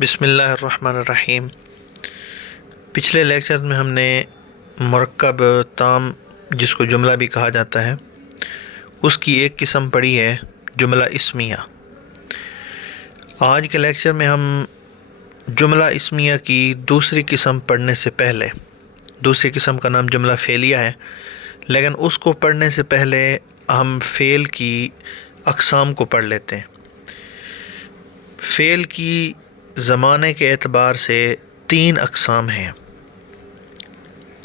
بسم اللہ الرحمن الرحیم۔ پچھلے لیکچر میں ہم نے مرکب تام جس کو جملہ بھی کہا جاتا ہے اس کی ایک قسم پڑھی ہے، جملہ اسمیہ۔ آج کے لیکچر میں ہم جملہ اسمیہ کی دوسری قسم پڑھنے سے پہلے، دوسری قسم کا نام جملہ فعلیہ ہے، لیکن اس کو پڑھنے سے پہلے ہم فعل کی اقسام کو پڑھ لیتے ہیں۔ فعل کی زمانے کے اعتبار سے 3 اقسام ہیں،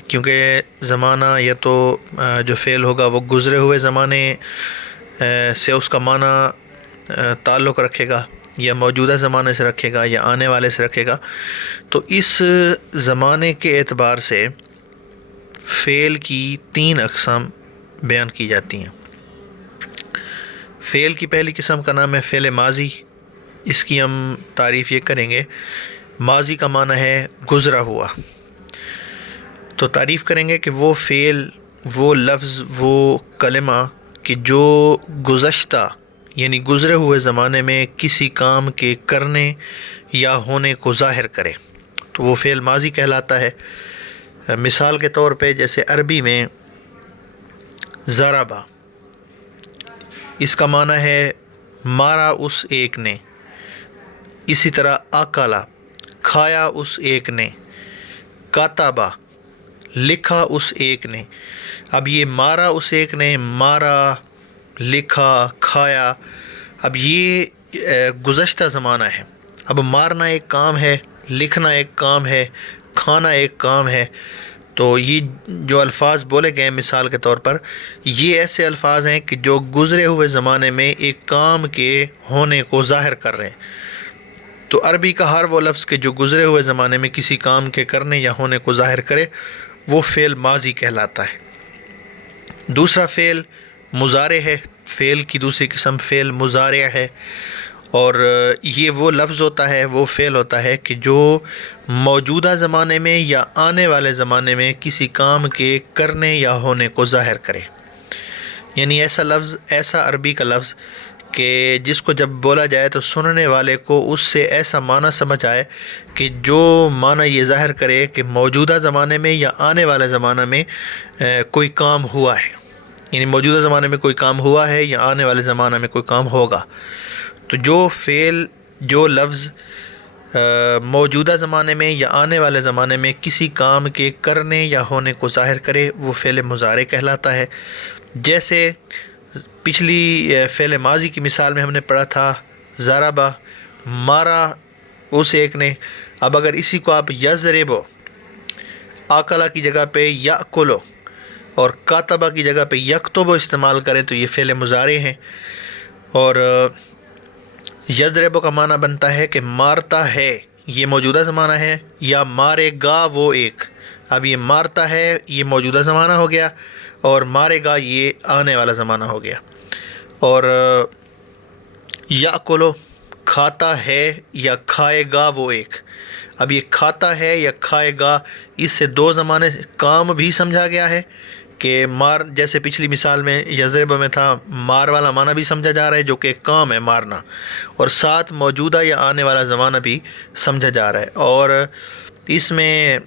کیونکہ زمانہ یا تو جو فعل ہوگا وہ گزرے ہوئے زمانے سے اس کا معنی تعلق رکھے گا، یا موجودہ زمانے سے رکھے گا، یا آنے والے سے رکھے گا۔ تو اس زمانے کے اعتبار سے فعل کی 3 اقسام بیان کی جاتی ہیں۔ فعل کی پہلی قسم کا نام ہے فعل ماضی۔ اس کی ہم تعریف یہ کریں گے، ماضی کا معنی ہے گزرا ہوا۔ تو تعریف کریں گے کہ وہ فعل، وہ لفظ، وہ کلمہ کہ جو گزشتہ یعنی گزرے ہوئے زمانے میں کسی کام کے کرنے یا ہونے کو ظاہر کرے تو وہ فعل ماضی کہلاتا ہے۔ مثال کے طور پہ جیسے عربی میں ضربا، اس کا معنی ہے مارا اس ایک نے۔ اسی طرح اکلا، کھایا اس ایک نے۔ کاتبا، لکھا اس ایک نے۔ اب یہ مارا اس ایک نے، مارا، لکھا، کھایا، اب یہ گزشتہ زمانہ ہے۔ اب مارنا ایک کام ہے، لکھنا ایک کام ہے، کھانا ایک کام ہے۔ تو یہ جو الفاظ بولے گئے ہیں مثال کے طور پر، یہ ایسے الفاظ ہیں کہ جو گزرے ہوئے زمانے میں ایک کام کے ہونے کو ظاہر کر رہے ہیں۔ تو عربی کا ہر وہ لفظ کہ جو گزرے ہوئے زمانے میں کسی کام کے کرنے یا ہونے کو ظاہر کرے وہ فعل ماضی کہلاتا ہے۔ دوسرا فعل مضارع ہے۔ فعل کی دوسری قسم فعل مضارع ہے، اور یہ وہ لفظ ہوتا ہے، وہ فعل ہوتا ہے کہ جو موجودہ زمانے میں یا آنے والے زمانے میں کسی کام کے کرنے یا ہونے کو ظاہر کرے۔ یعنی ایسا لفظ، ایسا عربی کا لفظ کہ جس کو جب بولا جائے تو سننے والے کو اس سے ایسا معنی سمجھ آئے کہ جو معنی یہ ظاہر کرے کہ موجودہ زمانے میں یا آنے والے زمانہ میں کوئی کام ہوا ہے، یعنی موجودہ زمانے میں کوئی کام ہوا ہے یا آنے والے زمانہ میں کوئی کام ہوگا۔ تو جو فعل، جو لفظ موجودہ زمانے میں یا آنے والے زمانے میں کسی کام کے کرنے یا ہونے کو ظاہر کرے وہ فعل مضارع کہلاتا ہے۔ جیسے پچھلی فعل ماضی کی مثال میں ہم نے پڑھا تھا ضربا، مارا اس ایک نے۔ اب اگر اسی کو آپ یضربو، آکلا کی جگہ پہ یاکلو اور کاتبہ کی جگہ پہ یکتبو استعمال کریں تو یہ فعل مضارع ہیں۔ اور یضربو کا معنی بنتا ہے کہ مارتا ہے، یہ موجودہ زمانہ ہے، یا مارے گا وہ ایک۔ اب یہ مارتا ہے یہ موجودہ زمانہ ہو گیا، اور مارے گا یہ آنے والا زمانہ ہو گیا۔ اور یاکلو، کھاتا ہے یا کھائے گا وہ ایک۔ اب یہ کھاتا ہے یا کھائے گا، اس سے 2 زمانے کام بھی سمجھا گیا ہے کہ مار، جیسے پچھلی مثال میں یضرب میں تھا، مار والا معنی بھی سمجھا جا رہا ہے جو کہ ایک کام ہے مارنا، اور ساتھ موجودہ یا آنے والا زمانہ بھی سمجھا جا رہا ہے۔ اور اس میں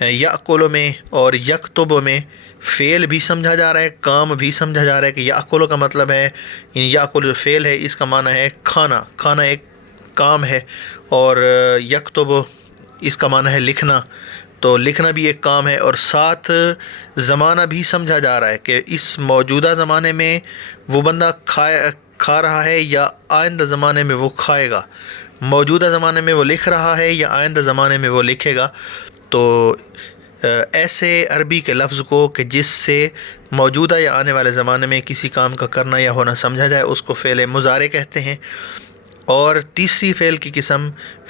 یاکلو میں اور یکتب میں فعل بھی سمجھا جا رہا ہے، کام بھی سمجھا جا رہا ہے کہ یاکلو کا مطلب ہے، یعنی یاکلو فعل ہے، اس کا معنی ہے کھانا، کھانا ایک کام ہے، اور یکتب اس کا معنی ہے لکھنا، تو لکھنا بھی ایک کام ہے، اور ساتھ زمانہ بھی سمجھا جا رہا ہے کہ اس موجودہ زمانے میں وہ بندہ کھا رہا ہے یا آئندہ زمانے میں وہ کھائے گا، موجودہ زمانے میں وہ لکھ رہا ہے یا آئندہ زمانے میں وہ لکھے گا۔ تو ایسے عربی کے لفظ کو کہ جس سے موجودہ یا آنے والے زمانے میں کسی کام کا کرنا یا ہونا سمجھا جائے اس کو فعل مضارع کہتے ہیں۔ اور تیسری فعل کی قسم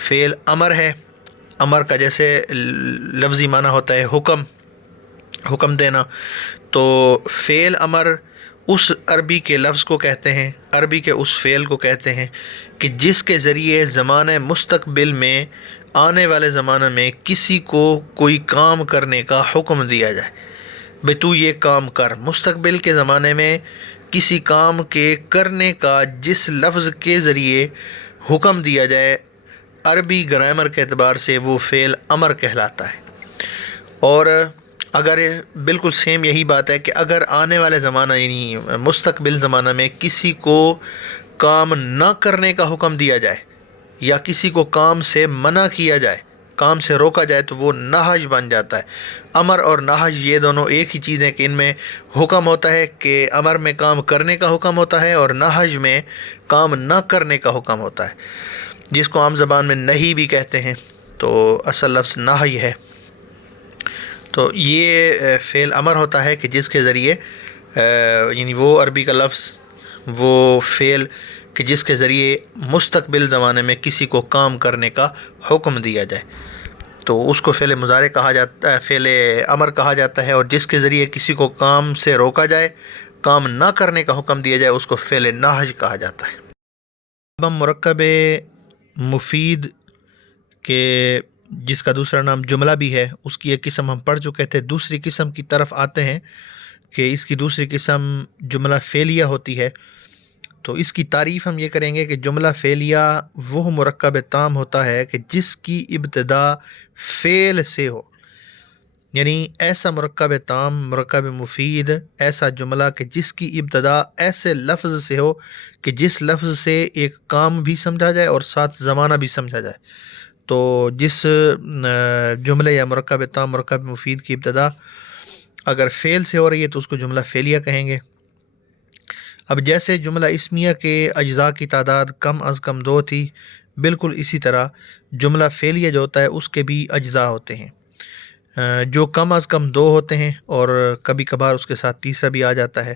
فعل امر ہے۔ امر کا جیسے لفظی معنی ہوتا ہے حکم، حکم دینا، تو فعل امر اس عربی کے لفظ کو کہتے ہیں، عربی کے اس فعل کو کہتے ہیں کہ جس کے ذریعے زمانہ مستقبل میں، آنے والے زمانہ میں کسی کو کوئی کام کرنے کا حکم دیا جائے، بھئی تو یہ کام کر۔ مستقبل کے زمانے میں کسی کام کے کرنے کا جس لفظ کے ذریعے حکم دیا جائے عربی گرامر کے اعتبار سے وہ فعل امر کہلاتا ہے۔ اور اگر بالکل سیم یہی بات ہے کہ اگر آنے والے زمانہ یعنی مستقبل زمانہ میں کسی کو کام نہ کرنے کا حکم دیا جائے یا کسی کو کام سے منع کیا جائے، کام سے روکا جائے، تو وہ نہج بن جاتا ہے۔ امر اور نہج یہ دونوں ایک ہی چیز ہیں کہ ان میں حکم ہوتا ہے کہ امر میں کام کرنے کا حکم ہوتا ہے اور نہج میں کام نہ کرنے کا حکم ہوتا ہے، جس کو عام زبان میں نہیں بھی کہتے ہیں، تو اصل لفظ نہج ہے۔ تو یہ فعل امر ہوتا ہے کہ جس کے ذریعے یعنی وہ عربی کا لفظ، وہ فعل کہ جس کے ذریعے مستقبل زمانے میں کسی کو کام کرنے کا حکم دیا جائے، تو اس کو فعل مضارع کہا جاتا ہے، فعل امر کہا جاتا ہے۔ اور جس کے ذریعے کسی کو کام سے روکا جائے، کام نہ کرنے کا حکم دیا جائے، اس کو فعل نہج کہا جاتا ہے۔ اب ہم مرکب مفید کے جس کا دوسرا نام جملہ بھی ہے، اس کی ایک قسم ہم پڑھ چکے تھے، دوسری قسم کی طرف آتے ہیں کہ اس کی دوسری قسم جملہ فعلیہ ہوتی ہے۔ تو اس کی تعریف ہم یہ کریں گے کہ جملہ فعلیہ وہ مرکب تام ہوتا ہے کہ جس کی ابتدا فعل سے ہو، یعنی ایسا مرکب تام، مرکب مفید، ایسا جملہ کہ جس کی ابتدا ایسے لفظ سے ہو کہ جس لفظ سے ایک کام بھی سمجھا جائے اور ساتھ زمانہ بھی سمجھا جائے۔ تو جس جملے یا مرکب تام، مرکب مفید کی ابتدا اگر فعل سے ہو رہی ہے تو اس کو جملہ فعلیہ کہیں گے۔ اب جیسے جملہ اسمیہ کے اجزاء کی تعداد کم از کم 2 تھی، بالکل اسی طرح جملہ فعلیہ جو ہوتا ہے اس کے بھی اجزاء ہوتے ہیں جو کم از کم 2 ہوتے ہیں، اور کبھی کبھار اس کے ساتھ تیسرا بھی آ جاتا ہے۔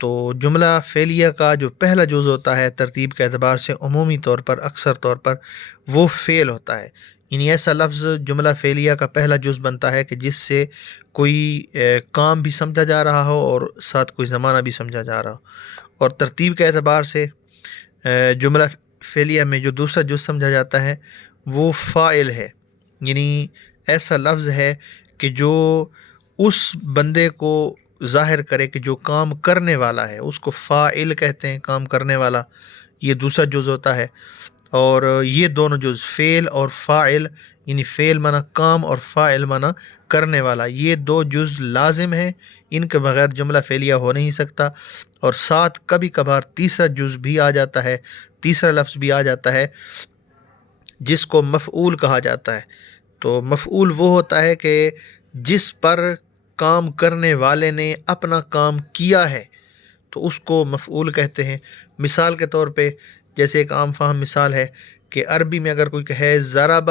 تو جملہ فعلیہ کا جو پہلا جز ہوتا ہے ترتیب کے اعتبار سے عمومی طور پر، اکثر طور پر وہ فعل ہوتا ہے، یعنی ایسا لفظ جملہ فعلیہ کا پہلا جز بنتا ہے کہ جس سے کوئی کام بھی سمجھا جا رہا ہو اور ساتھ کوئی زمانہ بھی سمجھا جا رہا ہو۔ اور ترتیب کے اعتبار سے جملہ فعلیہ میں جو دوسرا جز سمجھا جاتا ہے وہ فاعل ہے، یعنی ایسا لفظ ہے کہ جو اس بندے کو ظاہر کرے کہ جو کام کرنے والا ہے، اس کو فاعل کہتے ہیں، کام کرنے والا، یہ دوسرا جز ہوتا ہے۔ اور یہ دونوں جز فعل اور فاعل، یعنی فعل معنی کام اور فاعل معنی کرنے والا، یہ 2 جز لازم ہیں، ان کے بغیر جملہ فعلیہ ہو نہیں سکتا۔ اور ساتھ کبھی کبھار تیسرا جز بھی آ جاتا ہے، تیسرا لفظ بھی آ جاتا ہے جس کو مفعول کہا جاتا ہے۔ تو مفعول وہ ہوتا ہے کہ جس پر کام کرنے والے نے اپنا کام کیا ہے، تو اس کو مفعول کہتے ہیں۔ مثال کے طور پہ جیسے ایک عام فہم مثال ہے کہ عربی میں اگر کوئی کہے ضرب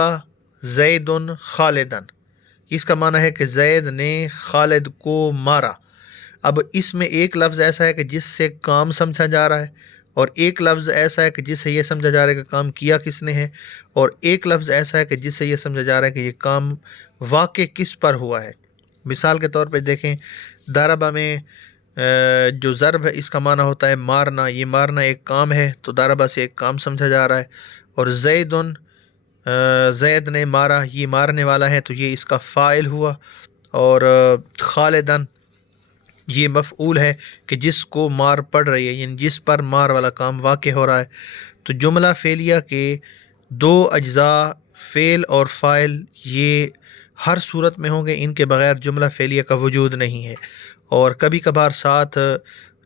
زید خالدن، اس کا معنی ہے کہ زید نے خالد کو مارا۔ اب اس میں ایک لفظ ایسا ہے کہ جس سے کام سمجھا جا رہا ہے، اور ایک لفظ ایسا ہے کہ جس سے یہ سمجھا جا رہا ہے کہ کام کیا کس نے ہے، اور ایک لفظ ایسا ہے کہ جس سے یہ سمجھا جا رہا ہے کہ یہ کام واقع کس پر ہوا ہے۔ مثال کے طور پہ دیکھیں، ضربہ میں جو ضرب ہے اس کا معنی ہوتا ہے مارنا، یہ مارنا ایک کام ہے، تو ضربہ سے ایک کام سمجھا جا رہا ہے۔ اور زیدن، زید نے مارا، یہ مارنے والا ہے، تو یہ اس کا فاعل ہوا۔ اور خالدن یہ مفعول ہے کہ جس کو مار پڑ رہی ہے، یعنی جس پر مار والا کام واقع ہو رہا ہے۔ تو جملہ فعلیہ کے 2 اجزاء فعل اور فاعل یہ ہر صورت میں ہوں گے، ان کے بغیر جملہ فعلیہ کا وجود نہیں ہے۔ اور کبھی کبھار ساتھ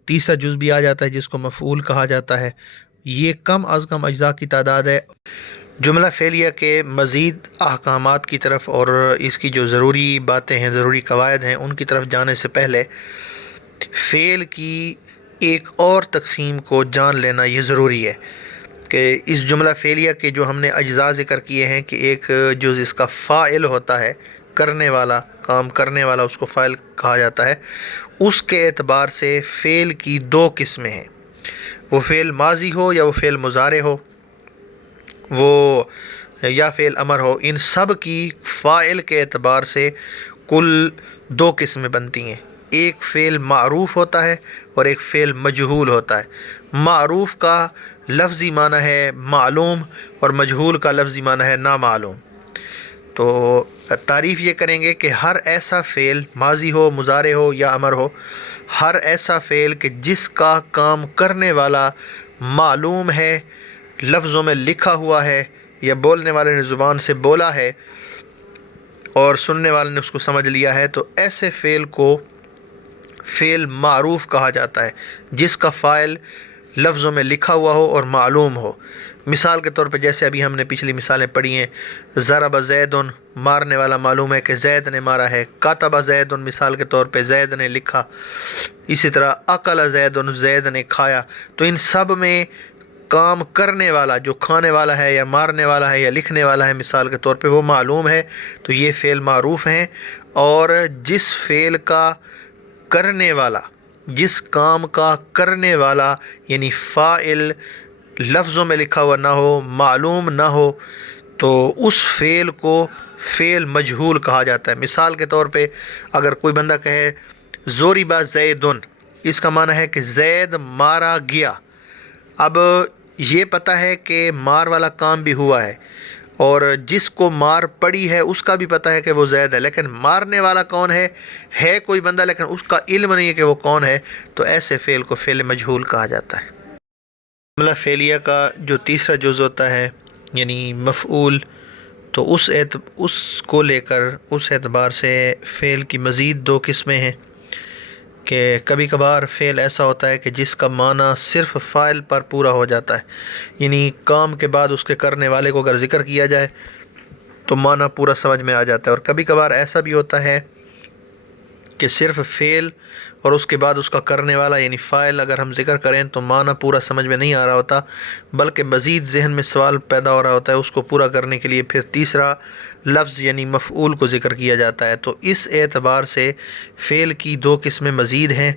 تیسرا جز بھی آ جاتا ہے جس کو مفعول کہا جاتا ہے۔ یہ کم از کم اجزاء کی تعداد ہے۔ جملہ فعلیہ کے مزید احکامات کی طرف اور اس کی جو ضروری باتیں ہیں، ضروری قواعد ہیں، ان کی طرف جانے سے پہلے فعل کی ایک اور تقسیم کو جان لینا یہ ضروری ہے کہ اس جملہ فعلیہ کے جو ہم نے اجزاء ذکر کیے ہیں کہ ایک جو اس کا فاعل ہوتا ہے، کرنے والا، کام کرنے والا، اس کو فاعل کہا جاتا ہے، اس کے اعتبار سے فعل کی 2 قسمیں ہیں، وہ فعل ماضی ہو یا وہ فعل مضارع ہو، وہ یا فعل امر ہو، ان سب کی فاعل کے اعتبار سے کل 2 قسمیں بنتی ہیں۔ ایک فعل معروف ہوتا ہے اور ایک فعل مجہول ہوتا ہے۔ معروف کا لفظی معنی ہے معلوم اور مجہول کا لفظی معنی ہے نامعلوم۔ تو تعریف یہ کریں گے کہ ہر ایسا فعل، ماضی ہو، مضارع ہو یا امر ہو، ہر ایسا فعل کہ جس کا کام کرنے والا معلوم ہے، لفظوں میں لکھا ہوا ہے، یا بولنے والے نے زبان سے بولا ہے اور سننے والے نے اس کو سمجھ لیا ہے، تو ایسے فعل کو فعل معروف کہا جاتا ہے، جس کا فاعل لفظوں میں لکھا ہوا ہو اور معلوم ہو۔ مثال کے طور پہ جیسے ابھی ہم نے پچھلی مثالیں پڑھی ہیں، ضرب زید، مارنے والا معلوم ہے کہ زید نے مارا ہے۔ کاتب زید، مثال کے طور پہ زید نے لکھا۔ اسی طرح اکل زید، زید نے کھایا۔ تو ان سب میں کام کرنے والا جو کھانے والا ہے یا مارنے والا ہے یا لکھنے والا ہے مثال کے طور پہ وہ معلوم ہے، تو یہ فعل معروف ہیں۔ اور جس فعل کا کرنے والا، جس کام کا کرنے والا یعنی فاعل لفظوں میں لکھا ہوا نہ ہو، معلوم نہ ہو، تو اس فعل کو فعل مجہول کہا جاتا ہے۔ مثال کے طور پہ اگر کوئی بندہ کہے ضرب زید، اس کا معنی ہے کہ زید مارا گیا۔ اب یہ پتہ ہے کہ مار والا کام بھی ہوا ہے اور جس کو مار پڑی ہے اس کا بھی پتہ ہے کہ وہ زید ہے، لیکن مارنے والا کون ہے کوئی بندہ لیکن اس کا علم نہیں ہے کہ وہ کون ہے، تو ایسے فعل کو فعل مجہول کہا جاتا ہے۔ جملہ فعلیہ کا جو تیسرا جز ہوتا ہے یعنی مفعول، تو اس کو لے کر اس اعتبار سے فعل کی مزید دو قسمیں ہیں کہ کبھی کبھار فعل ایسا ہوتا ہے کہ جس کا معنی صرف فاعل پر پورا ہو جاتا ہے، یعنی کام کے بعد اس کے کرنے والے کو اگر ذکر کیا جائے تو معنی پورا سمجھ میں آ جاتا ہے۔ اور کبھی کبھار ایسا بھی ہوتا ہے کہ صرف فعل اور اس کے بعد اس کا کرنے والا یعنی فاعل اگر ہم ذکر کریں تو معنی پورا سمجھ میں نہیں آ رہا ہوتا، بلکہ مزید ذہن میں سوال پیدا ہو رہا ہوتا ہے۔ اس کو پورا کرنے کے لیے پھر تیسرا لفظ یعنی مفعول کو ذکر کیا جاتا ہے۔ تو اس اعتبار سے فعل کی دو قسمیں مزید ہیں،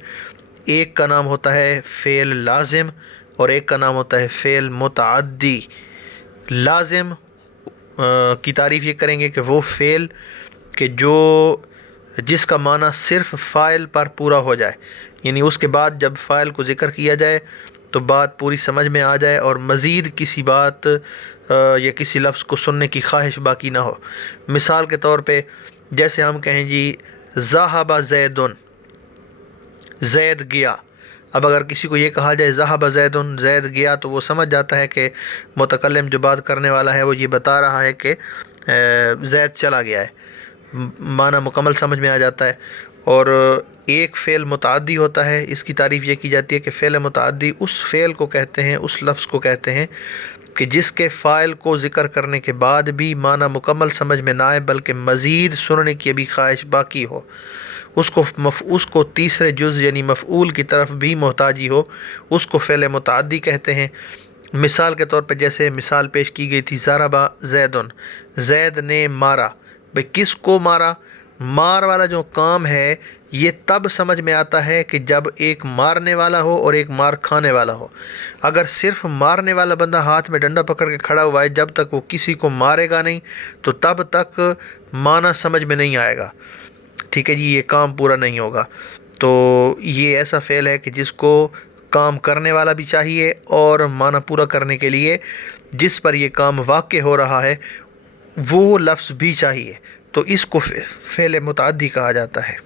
ایک کا نام ہوتا ہے فعل لازم اور ایک کا نام ہوتا ہے فعل متعدی۔ لازم کی تعریف یہ کریں گے کہ وہ فعل کہ جس کا معنی صرف فاعل پر پورا ہو جائے، یعنی اس کے بعد جب فاعل کو ذکر کیا جائے تو بات پوری سمجھ میں آ جائے اور مزید کسی بات یا کسی لفظ کو سننے کی خواہش باقی نہ ہو۔ مثال کے طور پہ جیسے ہم کہیں جی ذہب زید، زید گیا۔ اب اگر کسی کو یہ کہا جائے ذہب زید، زید گیا، تو وہ سمجھ جاتا ہے کہ متکلم جو بات کرنے والا ہے وہ یہ بتا رہا ہے کہ زید چلا گیا ہے، معنی مکمل سمجھ میں آ جاتا ہے۔ اور ایک فعل متعدی ہوتا ہے، اس کی تعریف یہ کی جاتی ہے کہ فعل متعدی اس فعل کو کہتے ہیں، اس لفظ کو کہتے ہیں کہ جس کے فاعل کو ذکر کرنے کے بعد بھی معنی مکمل سمجھ میں نہ آئے بلکہ مزید سننے کی بھی خواہش باقی ہو، اس کو تیسرے جز یعنی مفعول کی طرف بھی محتاجی ہو، اس کو فعل متعدی کہتے ہیں۔ مثال کے طور پہ جیسے مثال پیش کی گئی تھی ضرب زید، زید نے مارا۔ بھئی کس کو مارا؟ مار والا جو کام ہے یہ تب سمجھ میں آتا ہے کہ جب ایک مارنے والا ہو اور ایک مار کھانے والا ہو۔ اگر صرف مارنے والا بندہ ہاتھ میں ڈنڈا پکڑ کے کھڑا ہوا ہے، جب تک وہ کسی کو مارے گا نہیں تو تب تک معنی سمجھ میں نہیں آئے گا، ٹھیک ہے جی، یہ کام پورا نہیں ہوگا۔ تو یہ ایسا فعل ہے کہ جس کو کام کرنے والا بھی چاہیے اور معنی پورا کرنے کے لیے جس پر یہ کام واقع ہو رہا ہے وہ لفظ بھی چاہیے، تو اس کو فعل متعدی کہا جاتا ہے۔